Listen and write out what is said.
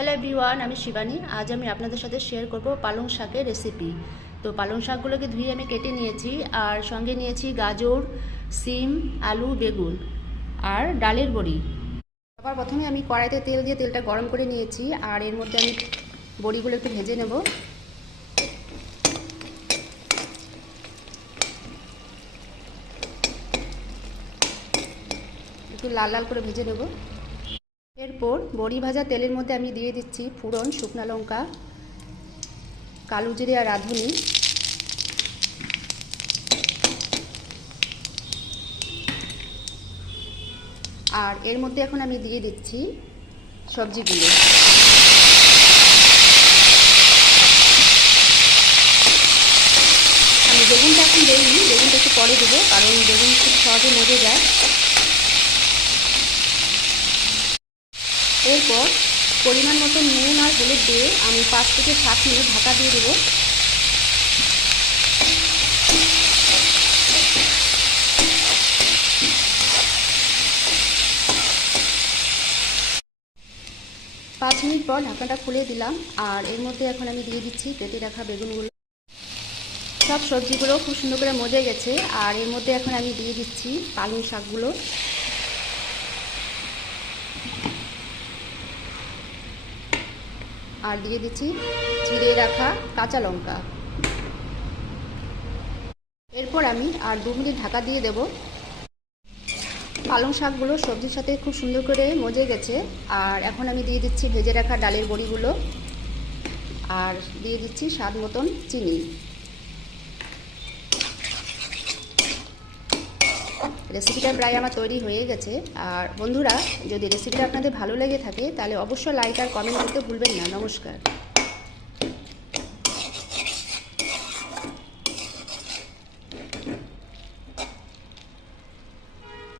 Hello everyone, আমি শিবানী। আজ আমি আপনাদের সাথে শেয়ার করব পালং শাকের রেসিপি। তো পালং শাকগুলোকে ধুয়ে আমি কেটে নিয়েছি, আর সঙ্গে নিয়েছি গাজর, সিম, আলু, বেগুন আর ডালের বড়ি। সবার প্রথমে আমি কড়াইতে তেল দিয়ে তেলটা গরম করে নিয়েছি, আর এর মধ্যে আমি বড়িগুলো একটু ভেজে নেব। একটু লাল লাল করে ভেজে নেব। এরপর বড়ি ভাজা তেলের মধ্যে আমি দিয়ে দিচ্ছি ফোড়ন, শুকনো লঙ্কা, কালো জিরে আর রাঁধুনি। আর এর মধ্যে এখন আমি দিয়ে দিচ্ছি সবজিগুলো। আমি বেগুনটা এখন দিইনি, বেগুনটা একটু পরে দেবো, কারণ বেগুন খুব সহজে মজে যায়। এরপর পরিমাণ মতো নুন আর হলুদ দিয়ে আমি 5 থেকে 7 মিনিট ঢাকা দিয়ে দেবো। পাঁচ মিনিট পর ঢাকনাটা খুলে দিলাম, আর এর মধ্যে এখন আমি দিয়ে দিচ্ছি কেটে রাখা বেগুনগুলো। সব সবজিগুলো খুব সুন্দর করে মজে গেছে, আর এর মধ্যে এখন আমি দিয়ে দিচ্ছি পালং শাকগুলো। আর দিয়ে দিচ্ছি চিড়ে রাখা কাঁচা লঙ্কা। এরপর আমি আর 2 মিনিট ঢাকা দিয়ে দেব। পালং শাকগুলো সবজির সাথে খুব সুন্দর করে মজে গেছে, আর এখন আমি দিয়ে দিচ্ছি ভেজে রাখা ডালের বড়িগুলো, আর দিয়ে দিচ্ছি স্বাদ মতন চিনি। রেসিপিটা প্রায় আমার তৈরি হয়ে গেছে। আর বন্ধুরা, যদি রেসিপিটা আপনাদের ভালো লেগে থাকে তাহলে অবশ্যই লাইক আর কমেন্ট করতে ভুলবেন না। নমস্কার।